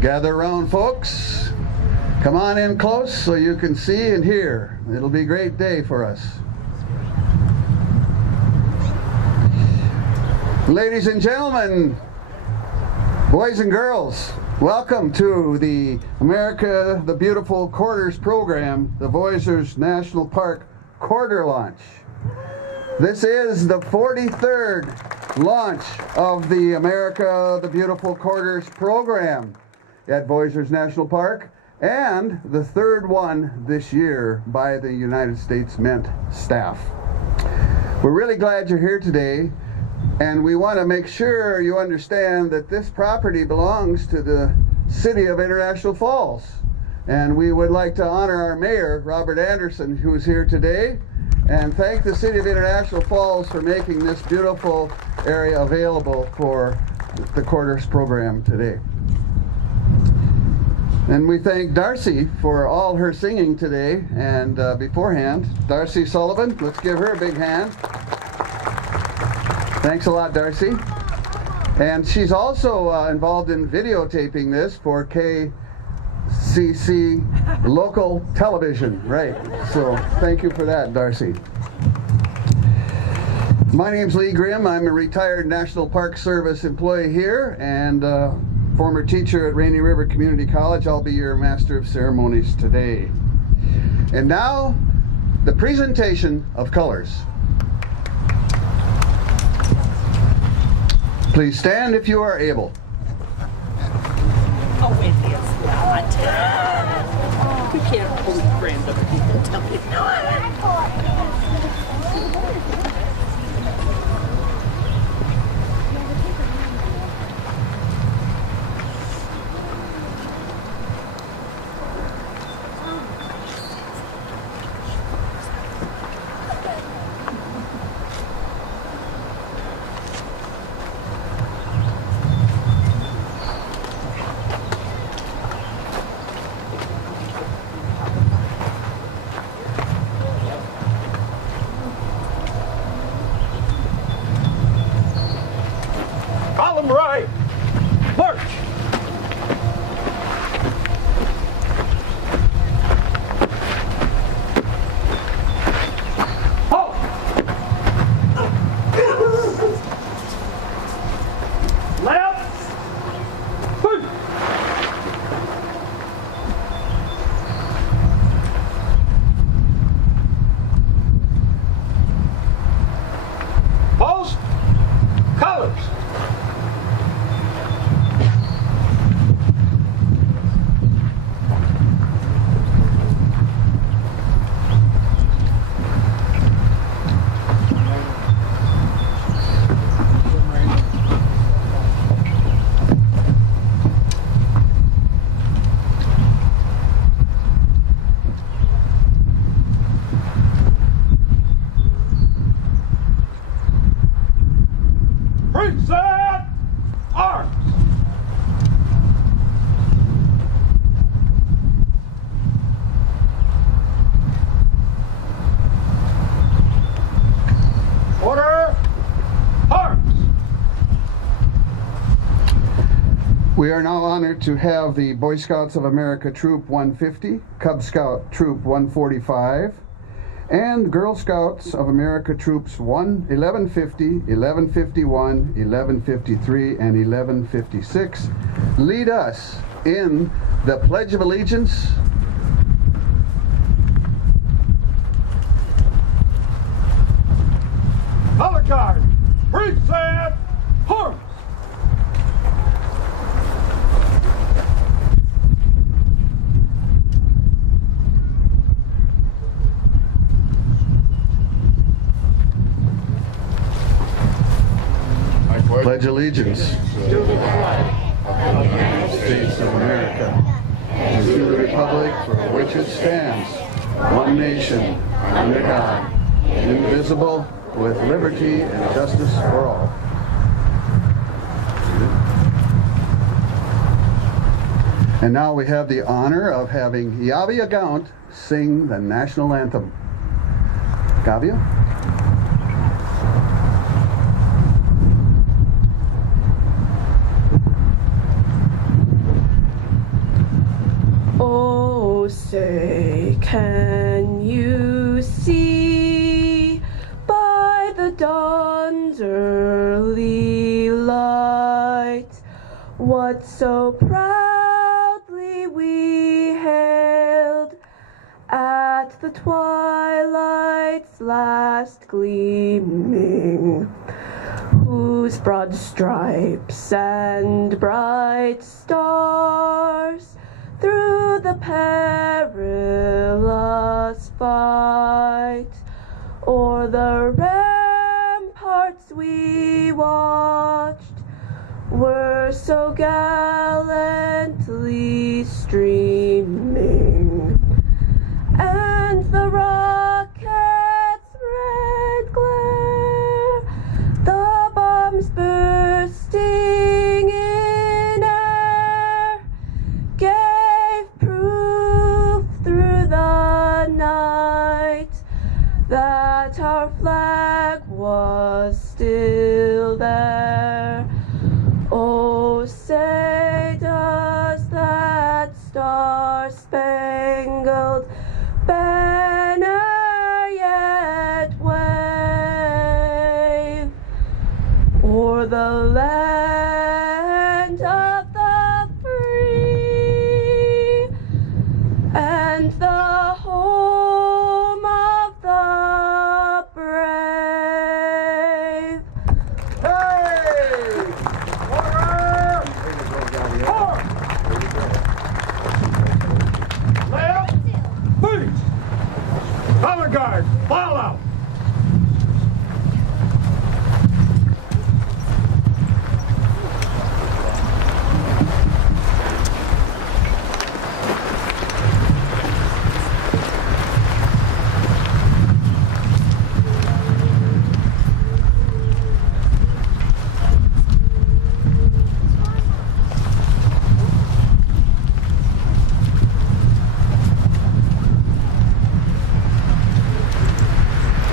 Gather around, folks. Come on in close so you can see and hear. It'll be a great day for us. Ladies and gentlemen, boys and girls, welcome to the America the Beautiful Quarters program, the Voyageurs National Park Quarter Launch. This is the 43rd launch of the America the Beautiful Quarters program at Voyageurs National Park, and the third one this year by the United States Mint staff. We're really glad you're here today, and we want to make sure you understand that this property belongs to the City of International Falls. And we would like to honor our mayor, Robert Anderson, who's here today, and thank the City of International Falls for making this beautiful area available for the Quarters program today. And we thank Darcy for all her singing today, and beforehand, Darcy Sullivan, let's give her a big hand. Thanks a lot, Darcy. And she's also involved in videotaping this for KCC local television, right? So thank you for that, Darcy. My name's Lee Grimm. I'm a retired National Park Service employee here and former teacher at Rainy River Community College. I'll be your Master of Ceremonies today. And now, the presentation of colors. Please stand if you are able. Oh, it is not. We can't hold random people. Tell me no. Right. March. Halt. Left. Boot. Post. Colors. Present arms. Order. Arms. We are now honored to have the Boy Scouts of America Troop 150, Cub Scout Troop 145, and Girl Scouts of America Troops 1150, 1151, 1153, and 1156 lead us in the Pledge of Allegiance. Color guard. Present arms. Pledge allegiance to the flag of the United States of America and to the republic for which it stands, one nation, under God, indivisible, with liberty and justice for all. And now we have the honor of having Yavia Gaunt sing the national anthem. Gavia? say, can you see by the dawn's early light what so proudly we hailed at the twilight's last gleaming, whose broad stripes and bright stars through the perilous fight o'er the ramparts we watched were so gallantly streaming, and the rocket's red glare, the bombs bursting in air, gave proof through the night that our flag was still there. Oh, say does that star-spangled banner yet wave o'er the land of the free and the home of the brave? Hey! Order! Horse! Left! Boots! Color guard! Fall out!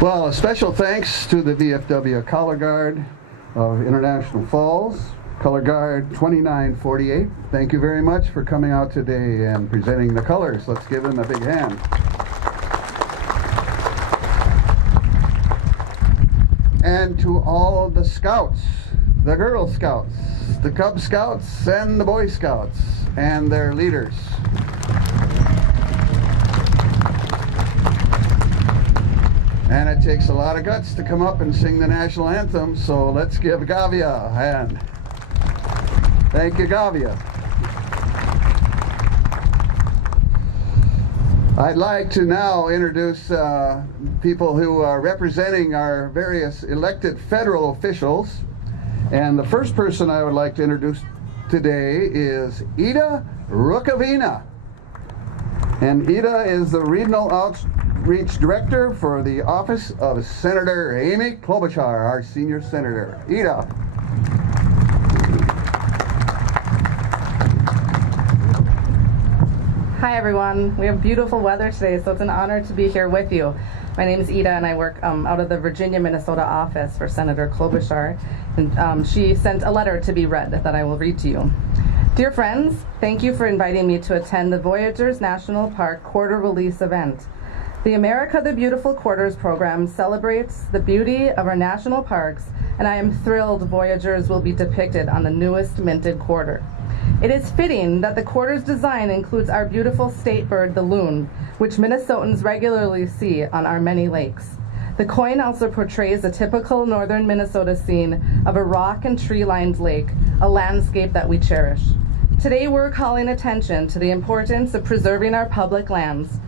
Well, a special thanks to the VFW Color Guard of International Falls, Color Guard 2948. Thank you very much for coming out today and presenting the colors. Let's give them a big hand. And to all the Scouts, the Girl Scouts, the Cub Scouts, and the Boy Scouts, and their leaders. And it takes a lot of guts to come up and sing the national anthem, so let's give Gavia a hand. Thank you, Gavia. I'd like to now introduce people who are representing our various elected federal officials. And the first person I would like to introduce today is Ida Rukavina. And Ida is the Regional Outreach Director for the Office of Senator Amy Klobuchar, our senior senator. Ida. Hi everyone. We have beautiful weather today, so it's an honor to be here with you. My name is Ida and I work out of the Virginia-Minnesota office for Senator Klobuchar. And she sent a letter to be read that I will read to you. Dear friends, thank you for inviting me to attend the Voyageurs National Park quarter release event. The America the Beautiful Quarters program celebrates the beauty of our national parks, and I am thrilled Voyageurs will be depicted on the newest minted quarter. It is fitting that the quarter's design includes our beautiful state bird, the loon, which Minnesotans regularly see on our many lakes. The coin also portrays a typical northern Minnesota scene of a rock and tree-lined lake, a landscape that we cherish. Today we're calling attention to the importance of preserving our public lands,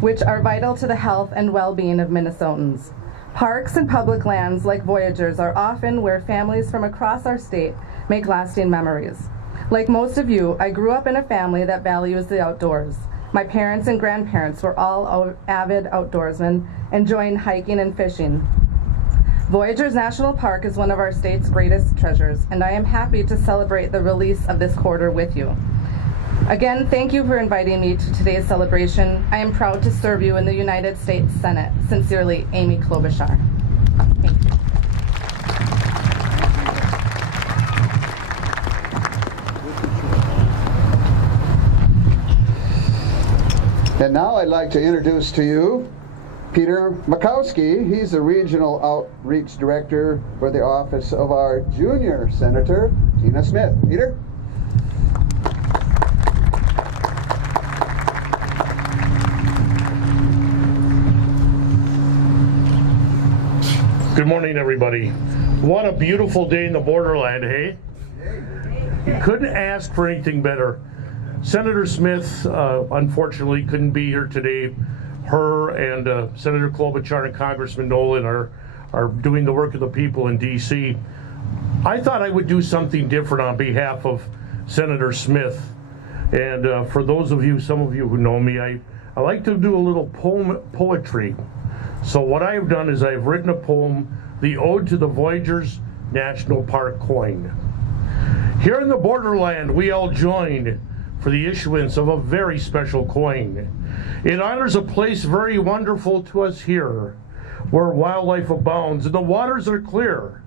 which are vital to the health and well-being of Minnesotans. Parks and public lands like Voyageurs are often where families from across our state make lasting memories. Like most of you, I grew up in a family that values the outdoors. My parents and grandparents were all avid outdoorsmen, enjoying hiking and fishing. Voyageurs National Park is one of our state's greatest treasures, and I am happy to celebrate the release of this quarter with you. Again, thank you for inviting me to today's celebration. I am proud to serve you in the United States Senate. Sincerely, Amy Klobuchar. Thank you. And now I'd like to introduce to you Peter Makowski. He's the Regional Outreach Director for the office of our junior Senator, Tina Smith. Peter? Good morning, everybody. What a beautiful day in the borderland, hey? You couldn't ask for anything better. Senator Smith, unfortunately, couldn't be here today. Her and Senator Klobuchar and Congressman Nolan are doing the work of the people in D.C. I thought I would do something different on behalf of Senator Smith. And for those of you, some of you who know me, I like to do a little poetry. So what I've done is I've written a poem, the Ode to the Voyageurs National Park coin. Here in the borderland, we all join for the issuance of a very special coin. It honors a place very wonderful to us here, where wildlife abounds and the waters are clear.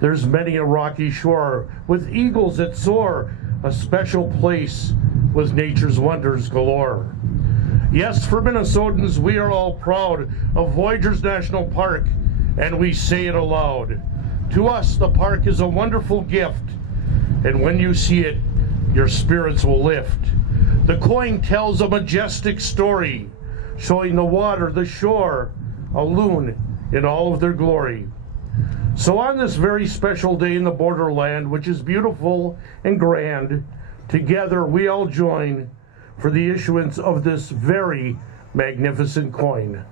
There's many a rocky shore with eagles that soar, a special place with nature's wonders galore. Yes, for Minnesotans, we are all proud of Voyageurs National Park, and we say it aloud. To us, the park is a wonderful gift, and when you see it, your spirits will lift. The coin tells a majestic story, showing the water, the shore, a loon in all of their glory. So on this very special day in the borderland, which is beautiful and grand, together we all join for the issuance of this very magnificent coin.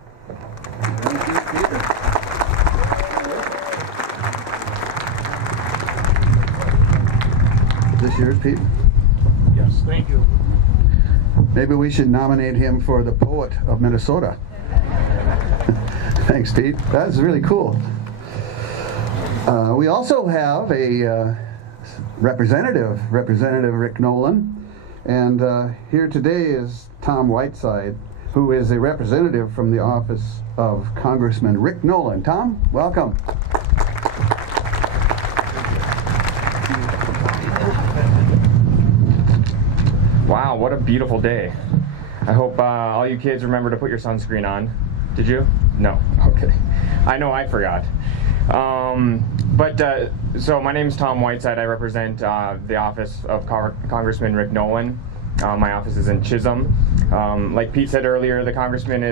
Is this yours, Pete? Yes, thank you. Maybe we should nominate him for the Poet of Minnesota. Thanks, Pete. That's really cool. We also have a Representative Rick Nolan. And here today is Tom Whiteside, who is a representative from the office of Congressman Rick Nolan. Tom, welcome. Wow, what a beautiful day. I hope all you kids remember to put your sunscreen on. Did you? No? Okay. I know I forgot. So my name is Tom Whiteside. I represent the office of Congressman Rick Nolan. My office is in Chisholm. Like Pete said earlier, the congressman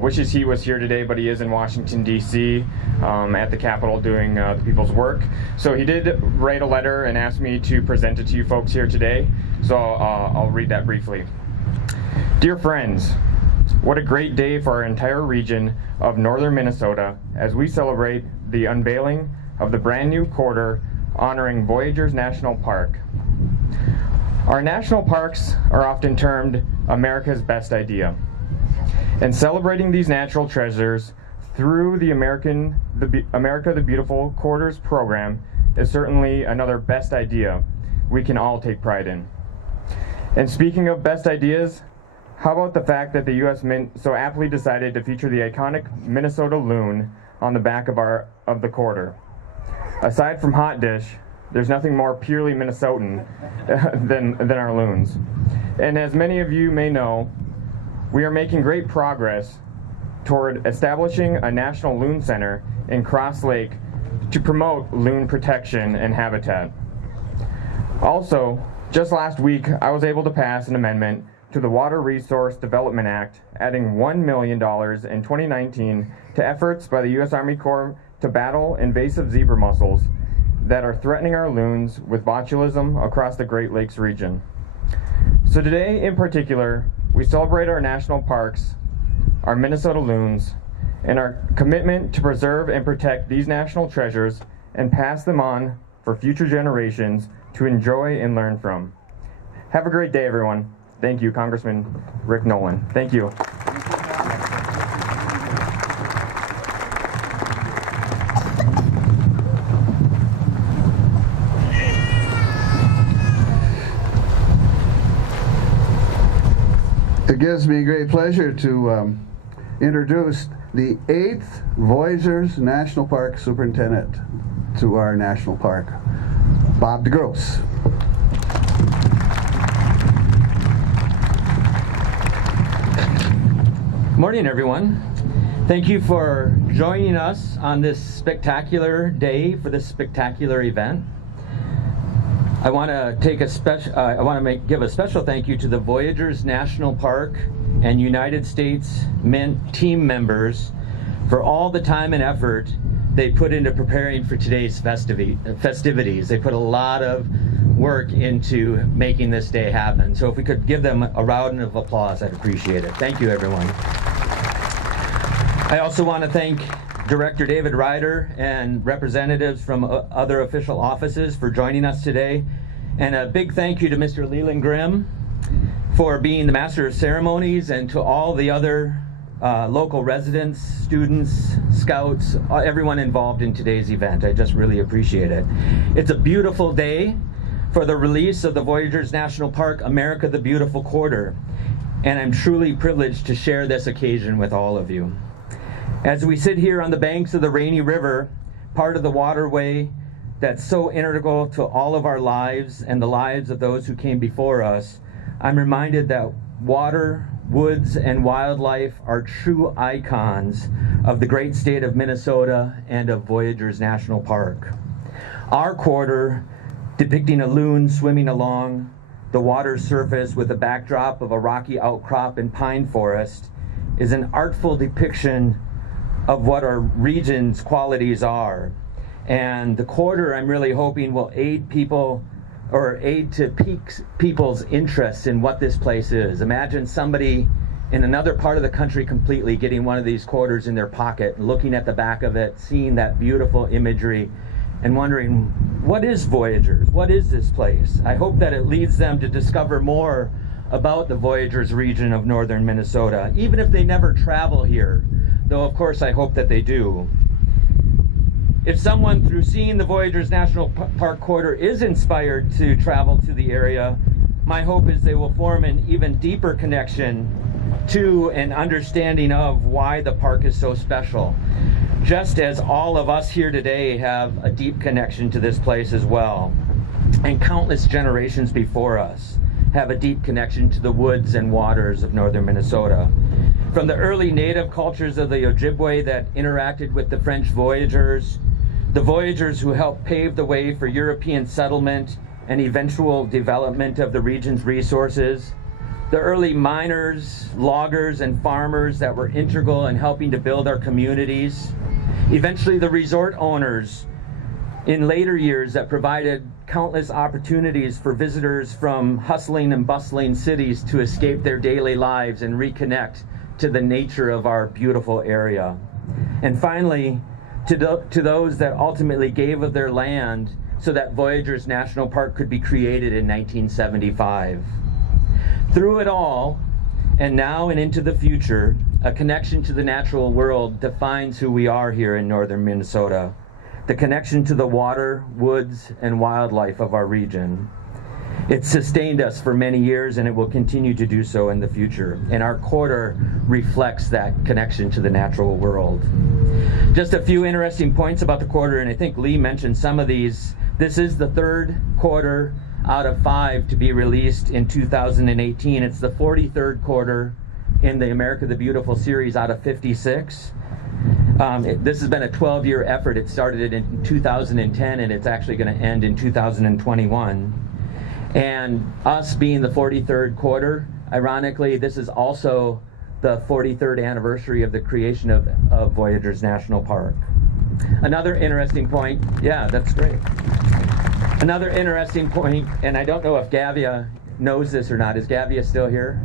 wishes he was here today, but he is in Washington, D.C. At the Capitol doing the people's work. So he did write a letter and asked me to present it to you folks here today. So I'll read that briefly. Dear friends, what a great day for our entire region of northern Minnesota as we celebrate the unveiling of the brand new quarter honoring Voyageurs National Park. Our national parks are often termed America's best idea. And celebrating these natural treasures through the America the Beautiful Quarters program is certainly another best idea we can all take pride in. And speaking of best ideas, how about the fact that the U.S. Mint so aptly decided to feature the iconic Minnesota loon on the back of the quarter? Aside from hot dish, there's nothing more purely Minnesotan than our loons. And as many of you may know, we are making great progress toward establishing a national loon center in Cross Lake to promote loon protection and habitat. Also, just last week, I was able to pass an amendment to the Water Resource Development Act, adding $1 million in 2019 to efforts by the U.S. Army Corps to battle invasive zebra mussels that are threatening our loons with botulism across the Great Lakes region. So today, in particular, we celebrate our national parks, our Minnesota loons, and our commitment to preserve and protect these national treasures and pass them on for future generations to enjoy and learn from. Have a great day, everyone. Thank you, Congressman Rick Nolan. Thank you. It gives me great pleasure to introduce the 8th Voyageurs National Park Superintendent to our national park, Bob DeGrosse. morning, everyone. Thank you for joining us on this spectacular day for this spectacular event. I want to give a special thank you to the Voyageurs National Park and United States Mint team members for all the time and effort they put into preparing for today's festivities. They put a lot of work into making this day happen. So if we could give them a round of applause, I'd appreciate it. Thank you, everyone. I also want to thank Director David Ryder and representatives from other official offices for joining us today. And a big thank you to Mr. Leland Grimm for being the Master of Ceremonies, and to all the other local residents, students, scouts, everyone involved in today's event. I just really appreciate it. It's a beautiful day for the release of the Voyageurs National Park America the Beautiful Quarter, and I'm truly privileged to share this occasion with all of you. As we sit here on the banks of the Rainy River, part of the waterway that's so integral to all of our lives and the lives of those who came before us, I'm reminded that water, woods, and wildlife are true icons of the great state of Minnesota and of Voyageurs National Park. Our quarter, depicting a loon swimming along the water surface with a backdrop of a rocky outcrop and pine forest, is an artful depiction of what our region's qualities are. And the quarter, I'm really hoping, will aid people, or aid to people's interest in what this place is. Imagine somebody in another part of the country completely getting one of these quarters in their pocket, looking at the back of it, seeing that beautiful imagery, and wondering, what is Voyageurs? What is this place? I hope that it leads them to discover more about the Voyageurs region of northern Minnesota, even if they never travel here, though of course I hope that they do. If someone, through seeing the Voyageurs National Park quarter, is inspired to travel to the area, my hope is they will form an even deeper connection to and understanding of why the park is so special, just as all of us here today have a deep connection to this place as well, and countless generations before us have a deep connection to the woods and waters of northern Minnesota. From the early native cultures of the Ojibwe that interacted with the French voyageurs, the voyageurs who helped pave the way for European settlement and eventual development of the region's resources, the early miners, loggers, and farmers that were integral in helping to build our communities, eventually the resort owners in later years that provided countless opportunities for visitors from hustling and bustling cities to escape their daily lives and reconnect to the nature of our beautiful area. And finally, to those that ultimately gave of their land so that Voyageurs National Park could be created in 1975. Through it all, and now and into the future, a connection to the natural world defines who we are here in northern Minnesota. The connection to the water, woods, and wildlife of our region. It's sustained us for many years, and it will continue to do so in the future. And our quarter reflects that connection to the natural world. Just a few interesting points about the quarter, and I think Lee mentioned some of these. This is the third quarter out of 5 to be released in 2018. It's the 43rd quarter in the America the Beautiful series out of 56. This has been a 12-year effort. It started in 2010, and it's actually going to end in 2021. And us being the 43rd quarter, ironically, this is also the 43rd anniversary of the creation of Voyageurs National Park. Another interesting point, yeah, that's great. Another interesting point, and I don't know if Gavia knows this or not. Is Gavia still here?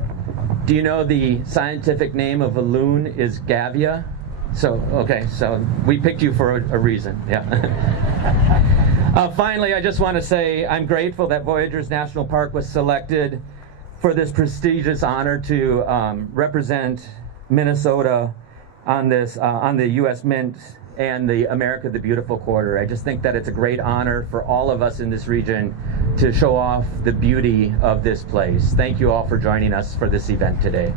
Do you know the scientific name of a loon is Gavia? So, okay, so we picked you for a reason, yeah. Finally, I just want to say I'm grateful that Voyageurs National Park was selected for this prestigious honor to represent Minnesota on this on the U.S. Mint and the America the Beautiful quarter. I just think that it's a great honor for all of us in this region to show off the beauty of this place. Thank you all for joining us for this event today.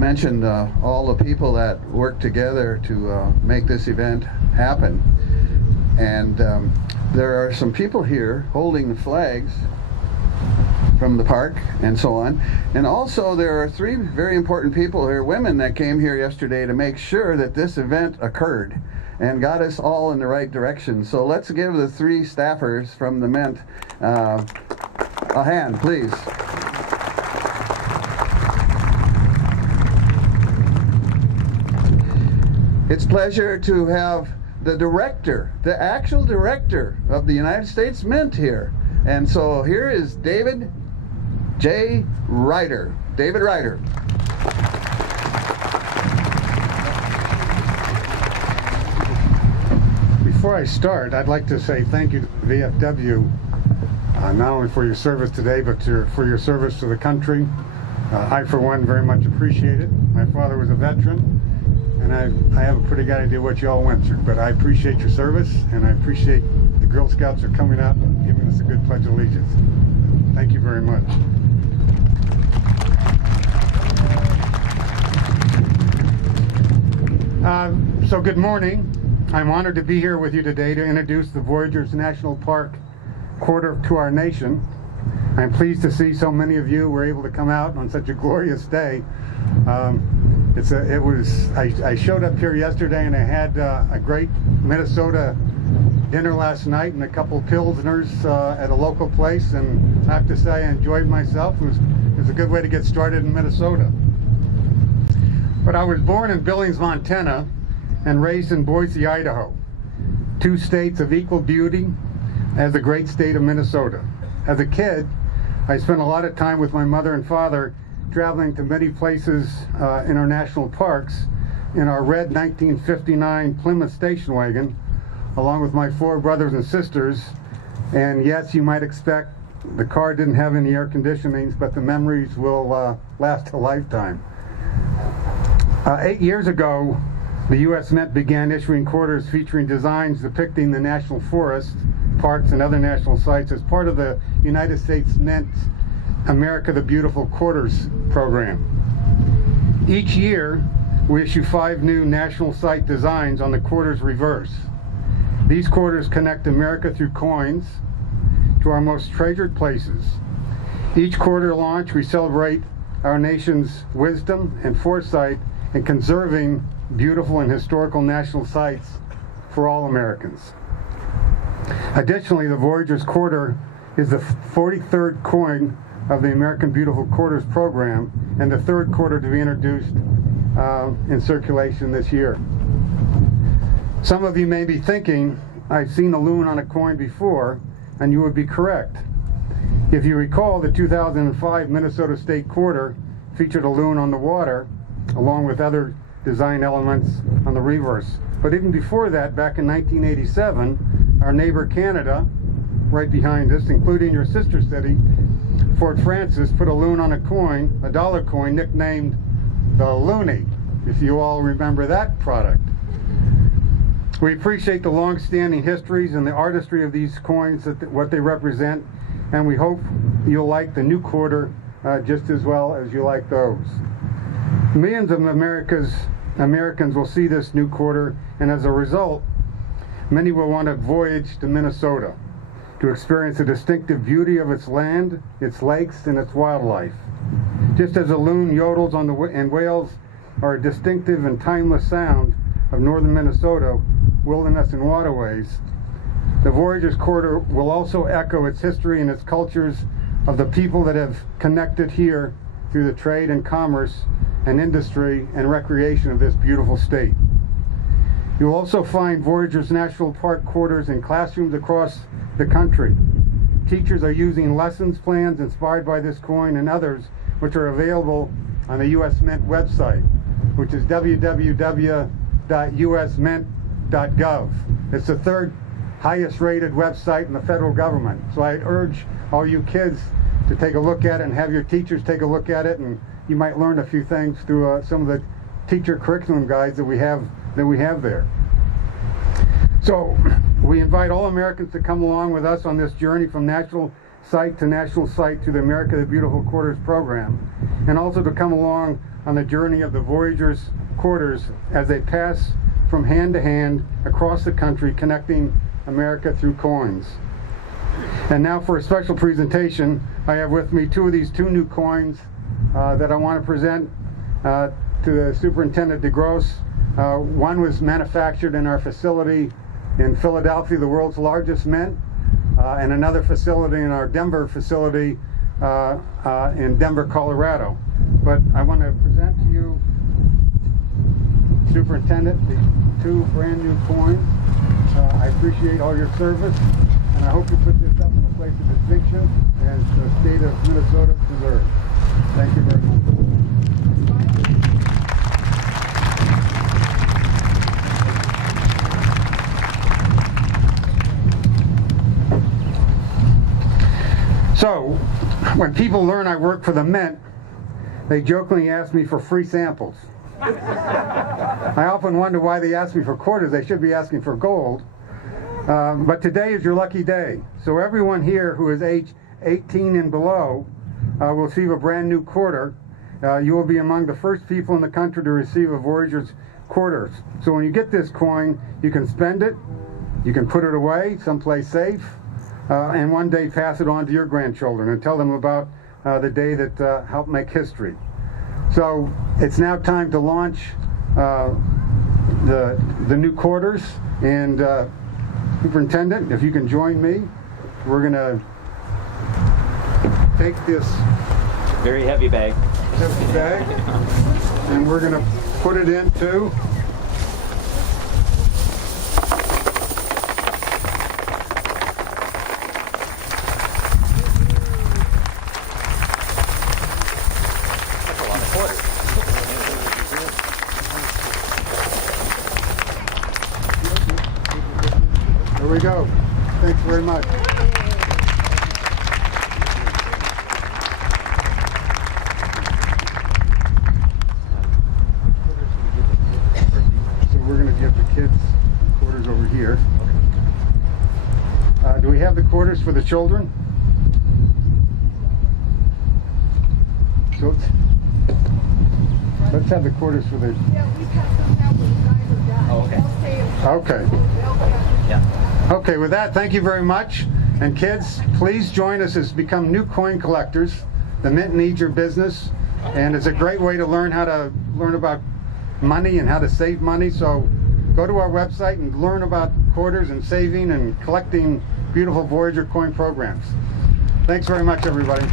mention all the people that work together to make this event happen. And there are some people here holding the flags from the park and so on. And also there are 3 very important people here, women that came here yesterday to make sure that this event occurred and got us all in the right direction. So let's give the 3 staffers from the Mint a hand, please. It's a pleasure to have the director, the actual director of the United States Mint here. And so here is David J. Ryder. David Ryder. Before I start, I'd like to say thank you to the VFW, not only for your service today, but for your service to the country. I, for one, very much appreciate it. My father was a veteran, and I have a pretty good idea what you all went through, but I appreciate your service, and I appreciate the Girl Scouts are coming out and giving us a good Pledge of Allegiance. Thank you very much. So good morning. I'm honored to be here with you today to introduce the Voyageurs National Park Quarter to our nation. I'm pleased to see so many of you were able to come out on such a glorious day. I showed up here yesterday and I had a great Minnesota dinner last night and a couple Pilsners at a local place, and I have to say I enjoyed myself. It was a good way to get started in Minnesota. But I was born in Billings, Montana, and raised in Boise, Idaho, 2 states of equal beauty as the great state of Minnesota. As a kid, I spent a lot of time with my mother and father traveling to many places in our national parks in our red 1959 Plymouth station wagon, along with my 4 brothers and sisters. And yes, you might expect the car didn't have any air conditionings, but the memories will last a lifetime. 8 years ago, the U.S. Mint began issuing quarters featuring designs depicting the national forests, parks, and other national sites as part of the United States Mint's America the Beautiful Quarters program. Each year, we issue 5 new national site designs on the quarters reverse. These quarters connect America through coins to our most treasured places. Each quarter launch, we celebrate our nation's wisdom and foresight in conserving beautiful and historical national sites for all Americans. Additionally, the Voyageurs Quarter is the 43rd coin of the American Beautiful Quarters program and the 3rd quarter to be introduced in circulation this year. Some of you may be thinking, I've seen a loon on a coin before, and you would be correct. If you recall, the 2005 Minnesota State Quarter featured a loon on the water, along with other design elements on the reverse. But even before that, back in 1987, our neighbor Canada, right behind us, including your sister city, Fort Francis, put a loon on a coin, a dollar coin, nicknamed the Loony, if you all remember that product. We appreciate the long-standing histories and the artistry of these coins, what they represent, and we hope you'll like the new quarter just as well as you like those. Millions of Americans will see this new quarter, and as a result, many will want to voyage to Minnesota to experience the distinctive beauty of its land, its lakes, and its wildlife. Just as a loon yodels and whales are a distinctive and timeless sound of northern Minnesota, wilderness and waterways, the Voyageurs Quarter will also echo its history and its cultures of the people that have connected here through the trade and commerce and industry and recreation of this beautiful state. You'll also find Voyageurs National Park quarters in classrooms across the country. Teachers are using lessons plans inspired by this coin and others, which are available on the U.S. Mint website, which is www.usmint.gov. It's the 3rd highest rated website in the federal government. So I urge all you kids to take a look at it and have your teachers take a look at it, and you might learn a few things through some of the teacher curriculum guides that we have there. So we invite all Americans to come along with us on this journey from national site to national site through the America the Beautiful Quarters program, and also to come along on the journey of the Voyageurs quarters as they pass from hand to hand across the country, connecting America through coins. And now for a special presentation, I have with me two new coins that I want to present to the Superintendent DeGrosse. One was manufactured in our facility in Philadelphia, the world's largest mint, and another facility in our Denver facility in Denver, Colorado. But I want to present to you, Superintendent, the two brand new coins. I appreciate all your service, and I hope you put this up in a place of distinction as the state of Minnesota deserves. Thank you very much. So, when people learn I work for the Mint, they jokingly ask me for free samples. I often wonder why they ask me for quarters. They should be asking for gold. But today is your lucky day. So everyone here who is age 18 and below will receive a brand new quarter. You will be among the first people in the country to receive a Voyageurs quarter. So when you get this coin, you can spend it, you can put it away someplace safe, and one day pass it on to your grandchildren and tell them about the day that helped make history. So it's now time to launch the new quarters, and Superintendent, if you can join me, we're going to take this Very heavy bag. and we're going to put it into There we go. Thanks very much. So we're going to give the kids quarters over here. Do we have the quarters for the children? So let's have the quarters for the... Oh, okay. Okay. Yeah. Okay, with that, thank you very much. And kids, please join us as become new coin collectors. The Mint needs your business, and it's a great way to learn about money and how to save money. So go to our website and learn about quarters and saving and collecting beautiful Voyager coin programs. Thanks very much, everybody.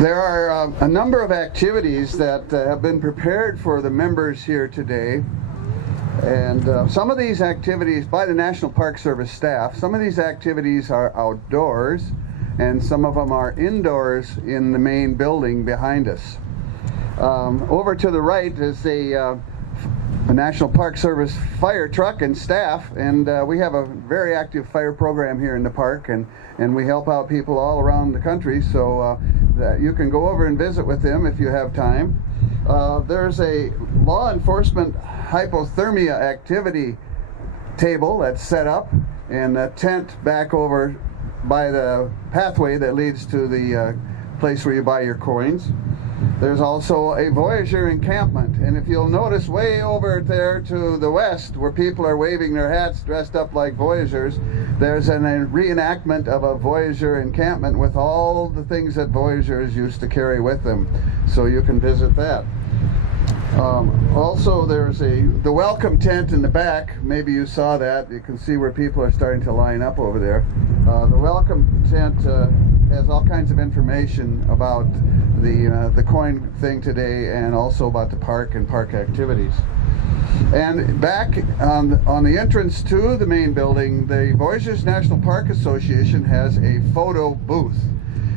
There are a number of activities that have been prepared for the members here today, and some of these activities by the National Park Service staff, some of these activities are outdoors and some of them are indoors in the main building behind us. Over to the right is a National Park Service fire truck and staff, and we have a very active fire program here in the park, and we help out people all around the country, so that you can go over and visit with them if you have time. There's a law enforcement hypothermia activity table that's set up, and a tent back over by the pathway that leads to the place where you buy your coins. There's also a Voyager encampment, and if you'll notice way over there to the west where people are waving their hats dressed up like Voyageurs, there's a reenactment of a Voyager encampment with all the things that Voyageurs used to carry with them, so you can visit that. Also, there's the welcome tent in the back. Maybe you saw that. You can see where people are starting to line up over there. The welcome tent has all kinds of information about the coin thing today, and also about the park and park activities. And back on the entrance to the main building, the Voyageurs National Park Association has a photo booth,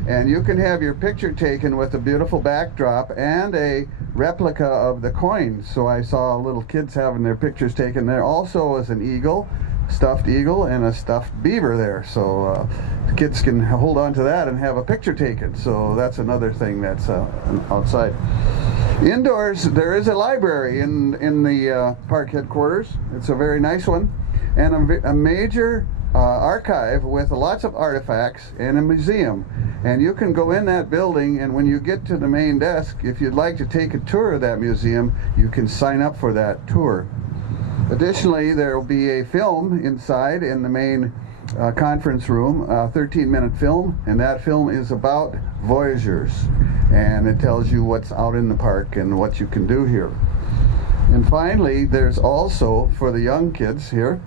and you can have your picture taken with a beautiful backdrop and a replica of the coin. So I saw little kids having their pictures taken. There also is an eagle, stuffed eagle, and a stuffed beaver there, so kids can hold on to that and have a picture taken. So that's another thing that's outside. Indoors, there is a library in the park headquarters. It's a very nice one, and a major archive with lots of artifacts and a museum. And you can go in that building, and when you get to the main desk, if you'd like to take a tour of that museum, you can sign up for that tour. Additionally, there will be a film inside in the main conference room, a 13-minute film, and that film is about Voyageurs, and it tells you what's out in the park and what you can do here. And finally, there's also, for the young kids here,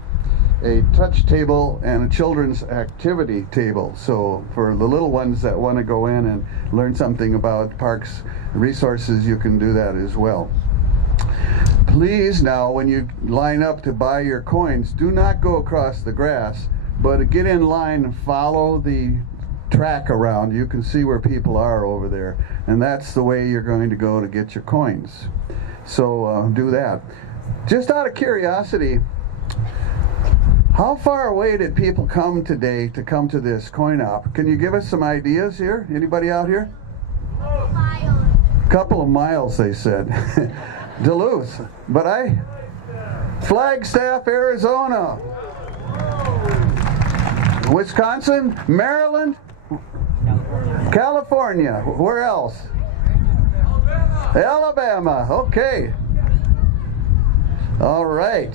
a touch table and a children's activity table. So for the little ones that want to go in and learn something about parks resources, you can do that as well. Please now, when you line up to buy your coins, do not go across the grass, but get in line and follow the track around. You can see where people are over there, and that's the way you're going to go to get your coins. So do that. Just out of curiosity, how far away did people come today to come to this coin op? Can you give us some ideas here? Anybody out here? Couple of miles, they said. Duluth, but Flagstaff, Arizona, Wisconsin, Maryland, California. Where else? Alabama. Okay. All right.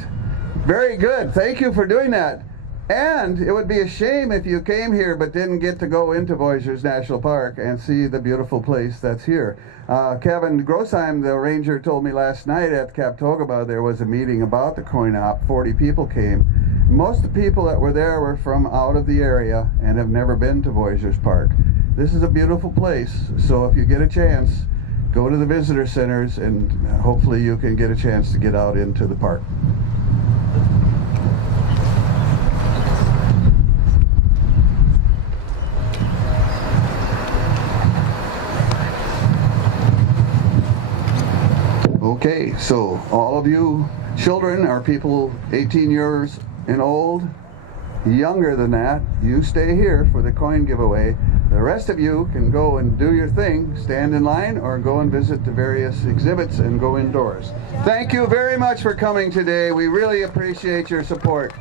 Very good. Thank you for doing that. And it would be a shame if you came here but didn't get to go into Voyageurs National Park and see the beautiful place that's here. Kevin Grossheim, the ranger, told me last night at Kaptogama there was a meeting about the coin op. 40 people came. Most of the people that were there were from out of the area and have never been to Voyageurs Park. This is a beautiful place, so if you get a chance, go to the visitor centers and hopefully you can get a chance to get out into the park. Okay, so all of you children are people 18 years and old. Younger than that, you stay here for the coin giveaway. The rest of you can go and do your thing, stand in line, or go and visit the various exhibits and go indoors. Thank you very much for coming today. We really appreciate your support.